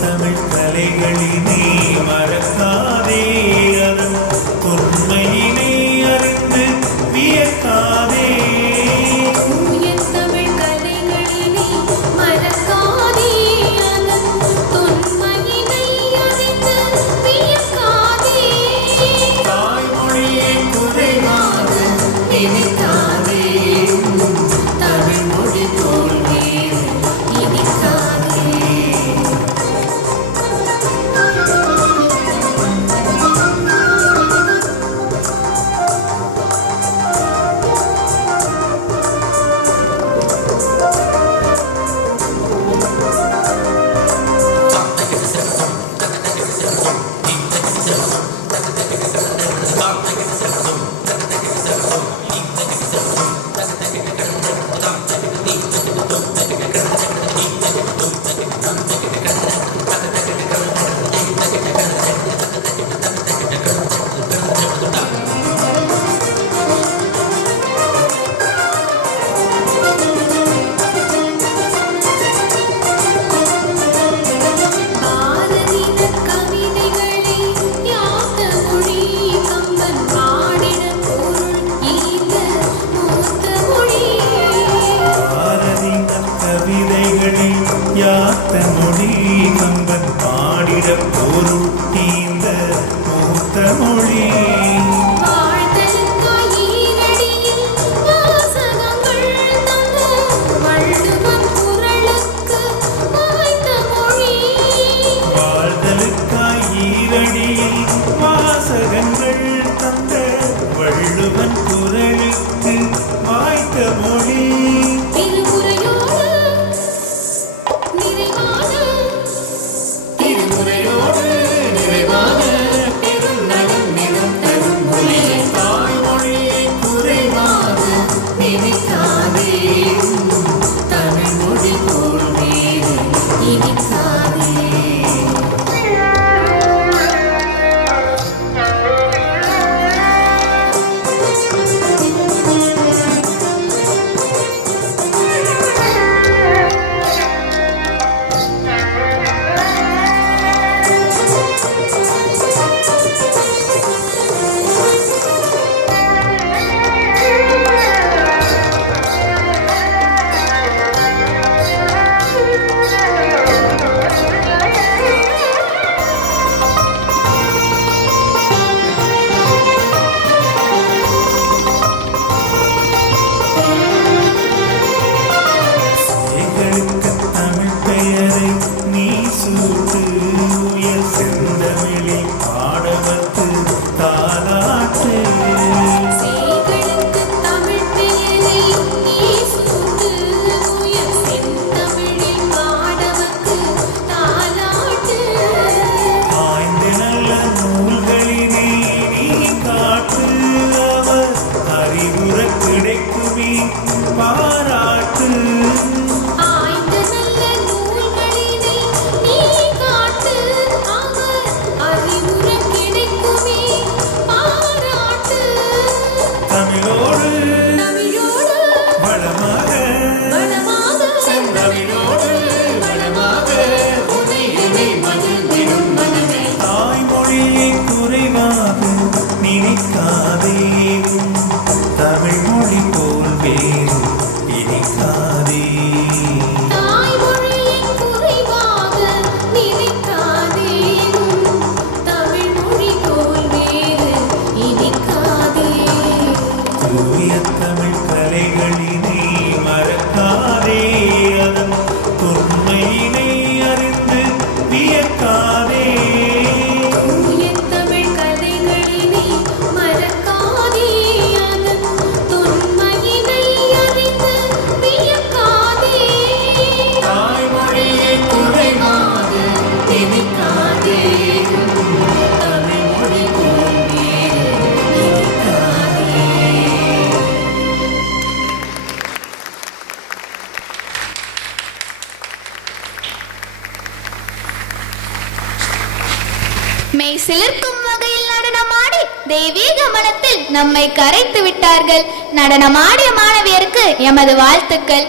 தமிழ் கலைகளினை மறக்காதே, அதன் தொன்மையினை அறிந்து வியக்காதே. தூய தமிழ் கலைகளினை மறக்காதே, அதன் தொன்மையினை அறிந்து வியக்காதே. தாய்மொழியை குறைவாக நினைக்காதே, தமிழ் மொழி போல் வேறு இனிக்காதே. பாரதியின் கவிதைகளை யாத்த மொழி கம்பன் பாடின பொருள் ஈந்த மூத்த மொழி. பாரதியின் கவிதைகளை யாத்த மொழி கம்பன் பாடிட பொருள் தீந்த மூத்த மொழி. வாழ்தலுக்காய் ஈரடியில் வாசகங்கள் தந்த வள்ளுவன் குரலுக்கு வாய்த்த மொழி. வாழ்தலுக்காய் ஈரடியில் வாசகங்கள் தந்த வள்ளுவன் குரலுக்கு வாய்த்த மொழி. திருமுறையோடு நிறைவான திருமுறையோடு நிறைவான பெருநலம் நிலம் தரும் மொழியை தாய்மொழியை குறைவாக நினைக்காதே, தமிழ் மொழி போல் வேறு இனிக்காதே. எங்களுக்கு தமிழ் பெயரை நீ சூட்டு, உயர் செந்தமிழில் பாடவர்க்கு தாலாட்டு. சேகளுக்கு தமிழ் பெயரை நீ சூட்டு, உயர் செந்தமிழில் பாடவர்க்கு தாலாட்டு. ஆய்ந்த நல்ல நூல்களினை நீ காட்டு, அவர் அறிவுறக் கிடைக்குமே பாராட்டு. ஆய்ந்த நல்ல நூல்களினை நீ காட்டு, அவர் அறிவுரை கிடைக்குமே பாராட்டு. தமிழோடு தமிழோடு வளமாக செந்தமிழோடு வளமாக உதயமே மகிழ்ந்திடும் மனமே. தாய்மொழியை குறைவாக நினைக்காதே, தமிழ் மொழி போல் வேறு இனிக்காதே. தாய்மொழியை குறைவாக நினைக்காதே, தமிழ் மொழி போல் வேறு இனிக்காதே. தூய தமிழ் கலைகளினை மறக்காதே, அதன் தொன்மையினை அறிந்து வியக்காதே. தூய தமிழ் கதைகளினை மறக்காதே, அதன் தொன்மையினை அறிந்து வியக்காதே. தாய்மொழியை குறைவாக நினைக்காதே, தமிழ் மொழி போல் வேறு இனிக்காதே. மெய் சிலிர்க்கும் வகையில் நடனமாடி தெய்வீக மனத்தில் நம்மை கரைத்து விட்டார்கள். நடனமாடிய மாணவியருக்கு எமது வாழ்த்துக்கள்.